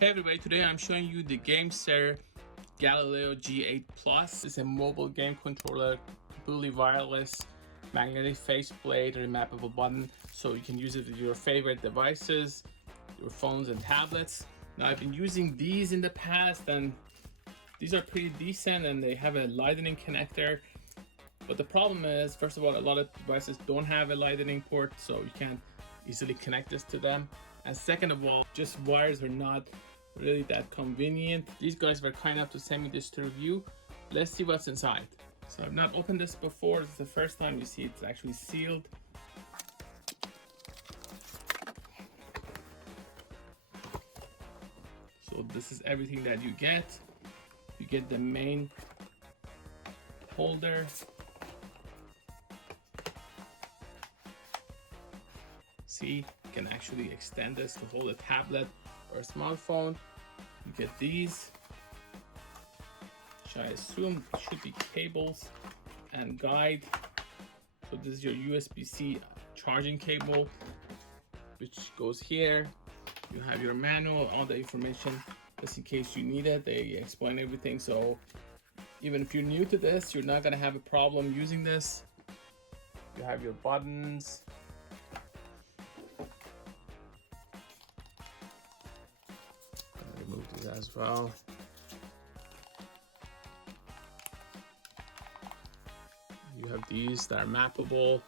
Hey everybody, today I'm showing you the GameSir Galileo G8 Plus. It's a mobile game controller, completely wireless, magnetic faceplate, remappable button, so you can use it with your favorite devices, your phones and tablets. Now I've been using these in the past and these are pretty decent and they have a lightning connector. But the problem is, first of all, a lot of devices don't have a lightning port, so you can't easily connect this to them. And second of all, just wires are not really that convenient. These guys were kind enough to send me this to review. Let's see what's inside. So I've not opened this before. This is the first time you see it's actually sealed. So this is everything that you get. You get the main holder. See, you can actually extend this to hold a tablet or a smartphone. You get these, which I assume should be cables and guide. So this is your USB-C charging cable, which goes here. You have your manual, all the information, just in case you need it. They explain everything, so even if you're new to this, you're not gonna have a problem using this. You have your buttons. Remove these as well. You have these that are mappable.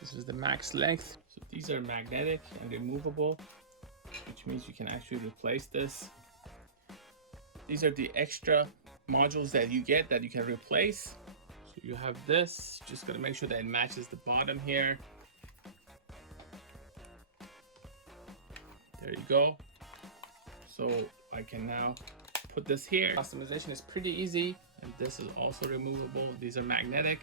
This is the max length. So these are magnetic and removable, which means you can actually replace this. These are the extra modules that you get that you can replace. So you have this, just gotta make sure that it matches the bottom here. There you go. So I can now put this here. Customization is pretty easy, and this is also removable. These are magnetic,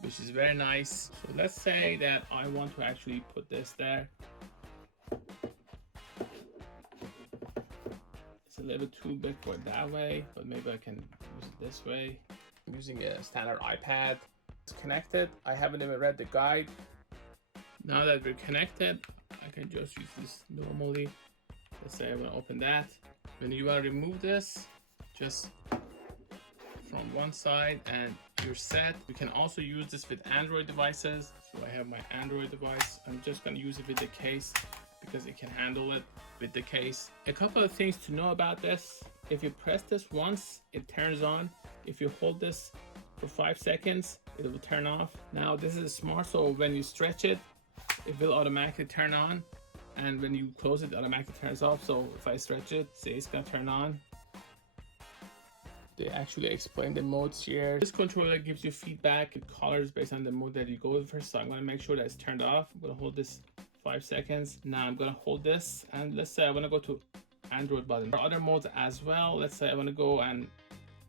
which is very nice. So let's say that I want to actually put this there. It's a little bit too big for it that way, but maybe I can use it this way. I'm using a standard iPad. It's connected. I haven't even read the guide. Now that we're connected, I can just use this normally. Let's say I want to open that. When you want to remove this, just from one side and you're set. You can also use this with Android devices. So I have my Android device. I'm just going to use it with the case because it can handle it with the case. A couple of things to know about this. If you press this once, it turns on. If you hold this for 5 seconds, it will turn off. Now this is smart, so when you stretch it, it will automatically turn on, and when you close it, automatically turns off. So if I stretch it, see, it's gonna turn on. They actually explain the modes here. This controller gives you feedback, it colors based on the mode that you go with first. So I'm gonna make sure that it's turned off. I'm gonna hold this 5 seconds. Now I'm gonna hold this, and let's say I wanna go to Android button. There are other modes as well. Let's say I wanna go and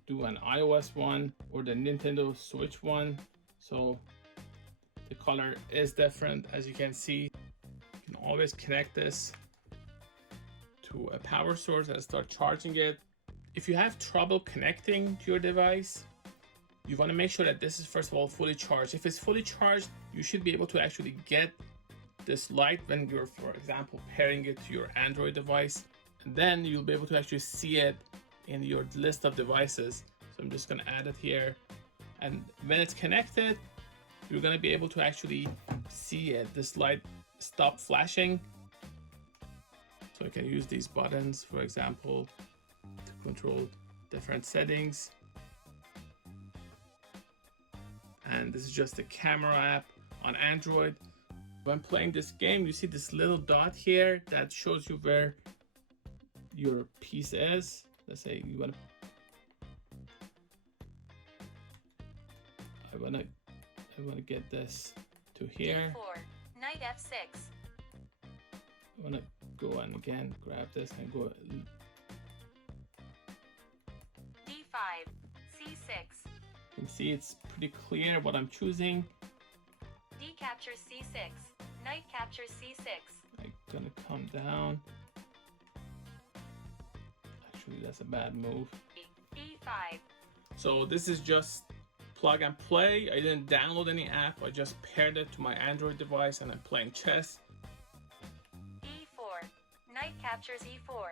do an iOS one or the Nintendo Switch one. So the color is different, as you can see. You can always connect this to a power source and start charging it. If you have trouble connecting to your device, you want to make sure that this is first of all fully charged. If it's fully charged, you should be able to actually get this light when you're, for example, pairing it to your Android device. And then you'll be able to actually see it in your list of devices. So I'm just going to add it here. And when it's connected, you're going to be able to actually see it. This light stop flashing. So I can use these buttons, for example, to control different settings. And this is just the camera app on Android. When playing this game, you see this little dot here that shows you where your piece is. Let's say you want to, I want to get this to here. D4, knight F6. I want to go and again grab this and go. D5, C6. You can see it's pretty clear what I'm choosing. D captures C6, knight captures C6. I'm gonna come down. Actually, that's a bad move. E5. So this is just plug and play. I didn't download any app. I just paired it to my Android device and I'm playing chess. captures E4.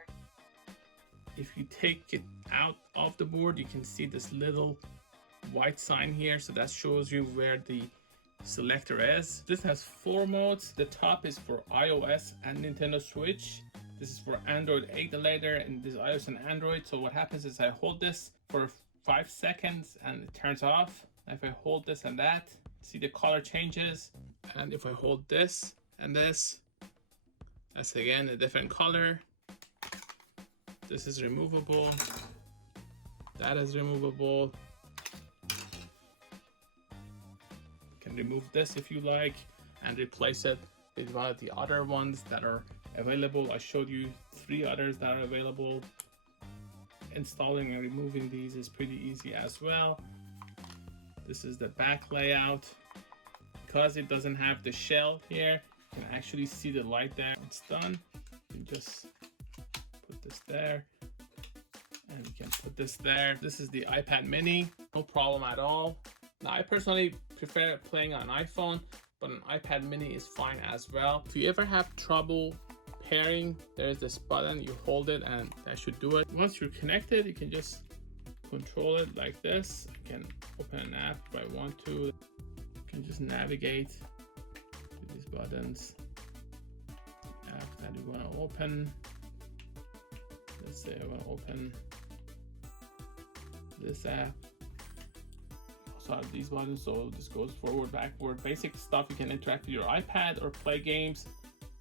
If you take it out of the board, you can see this little white sign here, so that shows you where the selector is. This has 4 modes. The top is for iOS and Nintendo Switch. This is for Android 8 later, and this is iOS and Android. So what happens is I hold this for 5 seconds and it turns off. If I hold this and that, see the color changes. And if I hold this and this, that's again a different color. This is removable. That is removable. You can remove this if you like and replace it with one of the other ones that are available. I showed you 3 others that are available. Installing and removing these is pretty easy as well. This is the back layout. Because it doesn't have the shell here, you can actually see the light there. It's done. You just put this there, and you can put this there. This is the iPad mini, no problem at all. Now I personally prefer playing on an iPhone, but an iPad mini is fine as well. If you ever have trouble pairing, there's this button, you hold it and that should do it. Once you're connected, you can just control it like this. I can open an app if I want to. You can just navigate to these buttons. The app that you want to open. Let's say I want to open this app. Also have these buttons, so this goes forward, backward, basic stuff. You can interact with your iPad or play games.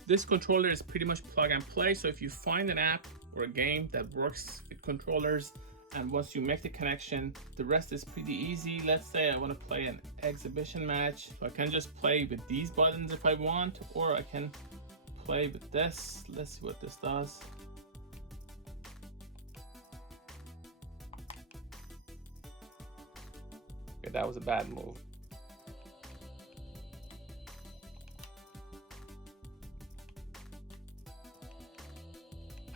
This controller is pretty much plug and play, so if you find an app or a game that works with controllers, and once you make the connection, the rest is pretty easy. Let's say I want to play an exhibition match. So I can just play with these buttons if I want, or I can play with this. Let's see what this does. Okay, that was a bad move.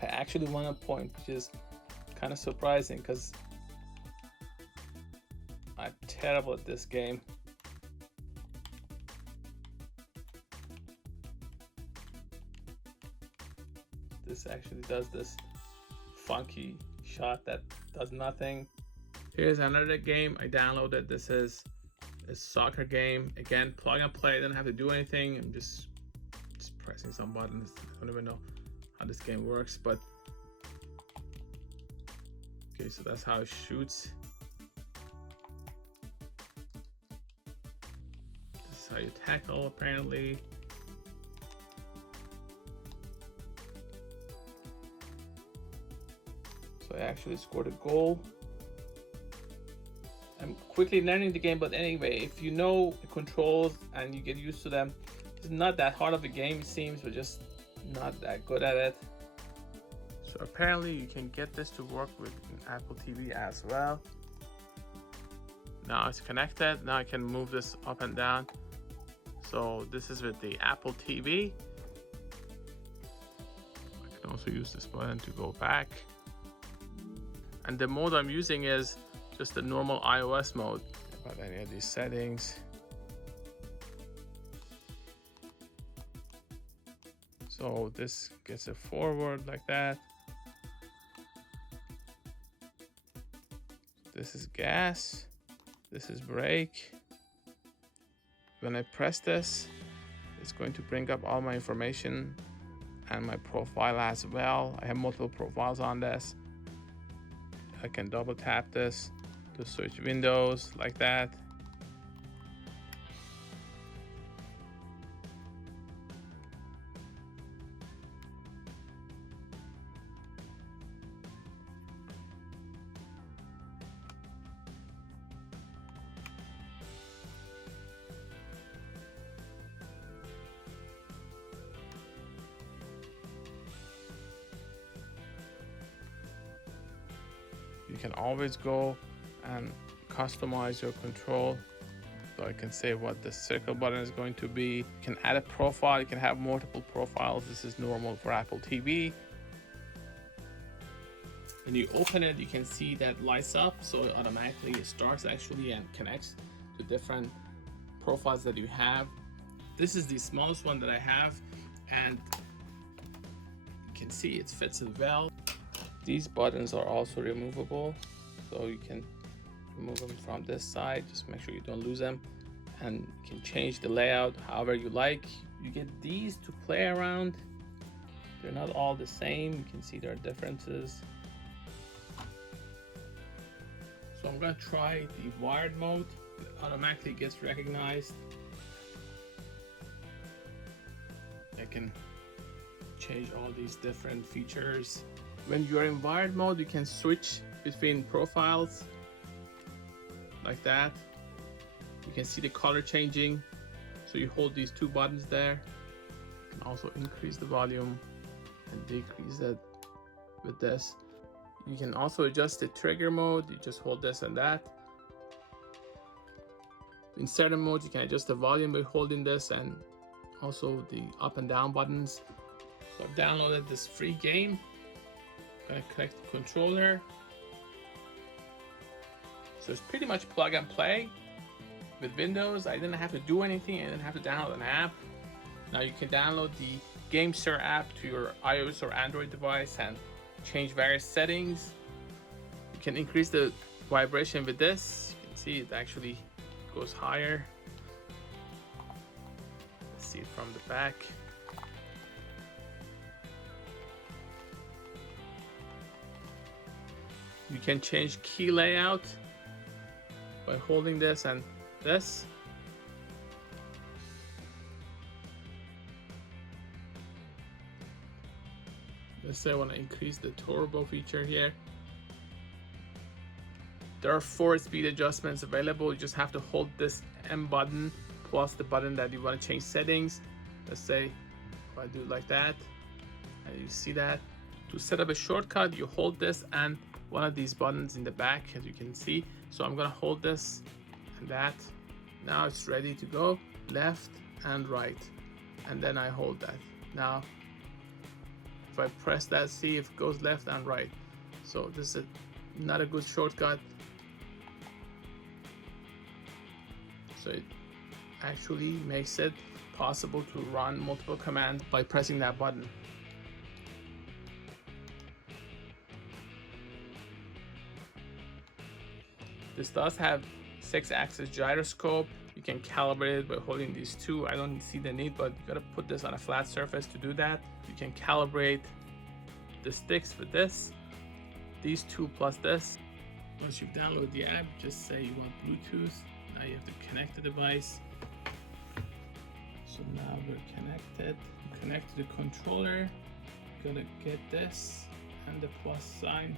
I actually won a point, which is kind of surprising because I'm terrible at this game. This actually does this funky shot that does nothing. Here's another game I downloaded. This is a soccer game. Again, plug and play. I don't have to do anything. I'm just pressing some buttons. I don't even know how this game works, but okay, so that's how it shoots. This is how you tackle, apparently. So I actually scored a goal. I'm quickly learning the game, but anyway, if you know the controls and you get used to them, it's not that hard of a game, it seems, but just not that good at it. So apparently you can get this to work with an Apple TV as well. Now it's connected. Now I can move this up and down. So this is with the Apple TV. I can also use this button to go back. And the mode I'm using is just the normal iOS mode. About any of these settings. So this gets it forward like that. This is gas. This is brake. When I press this, it's going to bring up all my information and my profile as well. I have multiple profiles on this. I can double tap this to switch windows like that. You can always go and customize your control. So I can say what the circle button is going to be. You can add a profile, you can have multiple profiles. This is normal for Apple TV. When you open it, you can see that lights up, so it automatically starts actually and connects to different profiles that you have. This is the smallest one that I have, and You can see it fits it well. These buttons are also removable, so you can remove them from this side. Just make sure you don't lose them, and you can change the layout however you like. You get these to play around. They're not all the same. You can see there are differences. So I'm gonna try the wired mode. It automatically gets recognized. I can change all these different features. When you're in wired mode, you can switch between profiles like that. You can see the color changing. So you hold these two buttons there. You can also increase the volume and decrease it with this. You can also adjust the trigger mode. You just hold this and that. In certain modes, you can adjust the volume by holding this, and also the up and down buttons. So I've downloaded this free game. I'm gonna connect the controller. So it's pretty much plug and play. With Windows, I didn't have to do anything. I didn't have to download an app. Now you can download the GameSir app to your iOS or Android device and change various settings. You can increase the vibration with this. You can see it actually goes higher. Let's see it from the back. You can change key layout by holding this and this. Let's say I want to increase the turbo feature here. There are 4 speed adjustments available. You just have to hold this M button plus the button that you want to change settings. Let's say if I do it like that, and you see that. To set up a shortcut, you hold this and one of these buttons in the back, as you can see. So I'm gonna hold this and that. Now it's ready to go left and right, and then I hold that. Now if I press that, see if it goes left and right. So this is not a good shortcut. So it actually makes it possible to run multiple commands by pressing that button. This does have 6-axis gyroscope. You can calibrate it by holding these two. I don't see the need, but you gotta put this on a flat surface to do that. You can calibrate the sticks with this, these two plus this. Once you've downloaded the app, just say you want Bluetooth. Now you have to connect the device. So now we're connected. Connect to the controller. Gonna get this and the plus sign.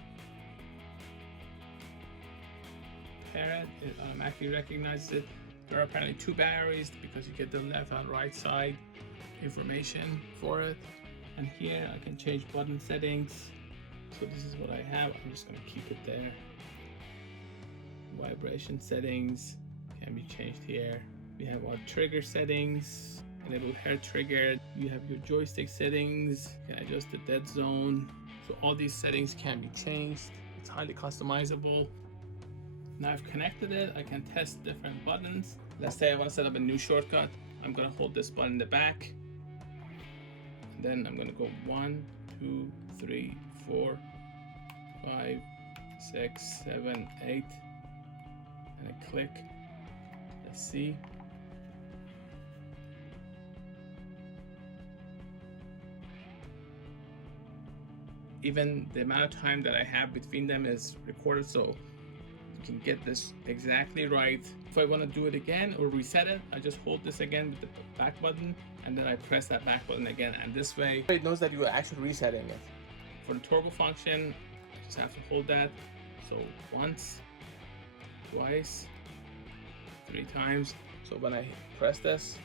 Pair it. It automatically recognizes it. There are apparently 2 batteries because you get the left and right side information for it. And here I can change button settings. So this is what I have. I'm just gonna keep it there. Vibration settings can be changed here. We have our trigger settings. Enable hair trigger. You have your joystick settings. You can adjust the dead zone. So all these settings can be changed. It's highly customizable. Now I've connected it, I can test different buttons. Let's say I want to set up a new shortcut. I'm going to hold this button in the back. And then I'm going to go 1, 2, 3, 4, 5, 6, 7, 8. And I click. Let's see. Even the amount of time that I have between them is recorded, so can get this exactly right. If I want to do it again or reset it, I just hold this again with the back button and then I press that back button again, and this way it knows that you are actually resetting it. For the turbo function, I just have to hold that. So once, twice, 3 times. So when I press this,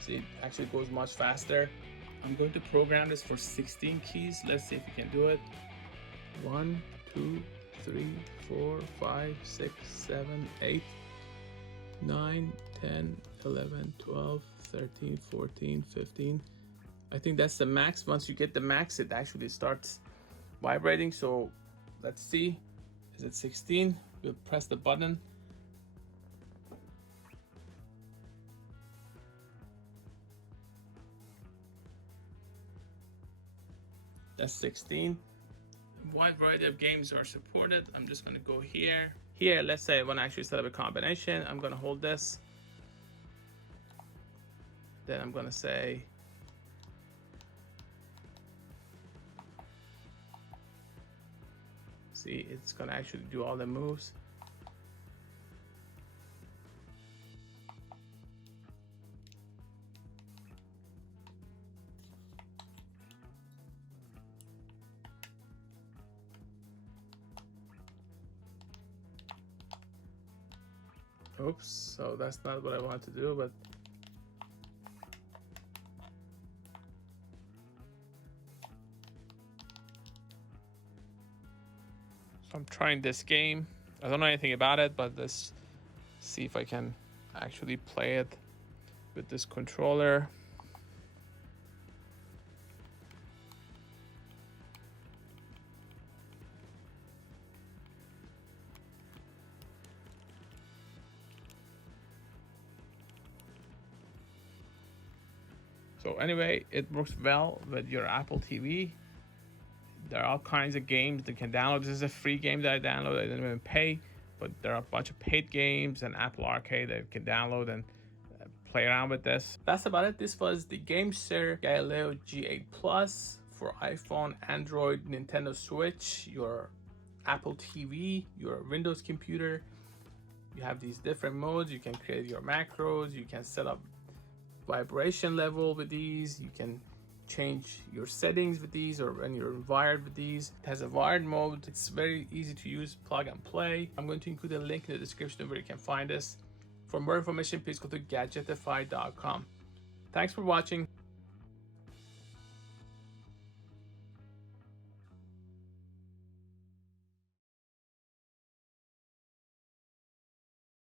see, it actually goes much faster. I'm going to program this for 16 keys. Let's see if we can do it. 1, 2, 3, 4, 5, 6, 7, 8, 9, 10, 11, 12, 13, 14, 15. I think that's the max. Once you get the max, it actually starts vibrating. So let's see. Is it 16? We'll press the button. That's 16. Wide variety of games are supported. I'm just gonna go here. Here, let's say I want to actually set up a combination. I'm gonna hold this. Then I'm gonna say see, it's gonna actually do all the moves. Oops, so that's not what I want to do, but so I'm trying this game. I don't know anything about it, but let's see if I can actually play it with this controller. So anyway, it works well with your Apple TV. There are all kinds of games that you can download. This is a free game that I downloaded. I didn't even pay, but there are a bunch of paid games and Apple Arcade that you can download and play around with this. That's about it. This was the GameSir Galileo G8 Plus for iPhone, Android, Nintendo Switch, your Apple TV, your Windows computer. You have these different modes. You can create your macros. You can set up vibration level with these. You can change your settings with these, or when you're wired with these. It has a wired mode. It's very easy to use, plug and play. I'm going to include a link in the description where you can find this. For more information, please go to gadgetify.com. Thanks for watching.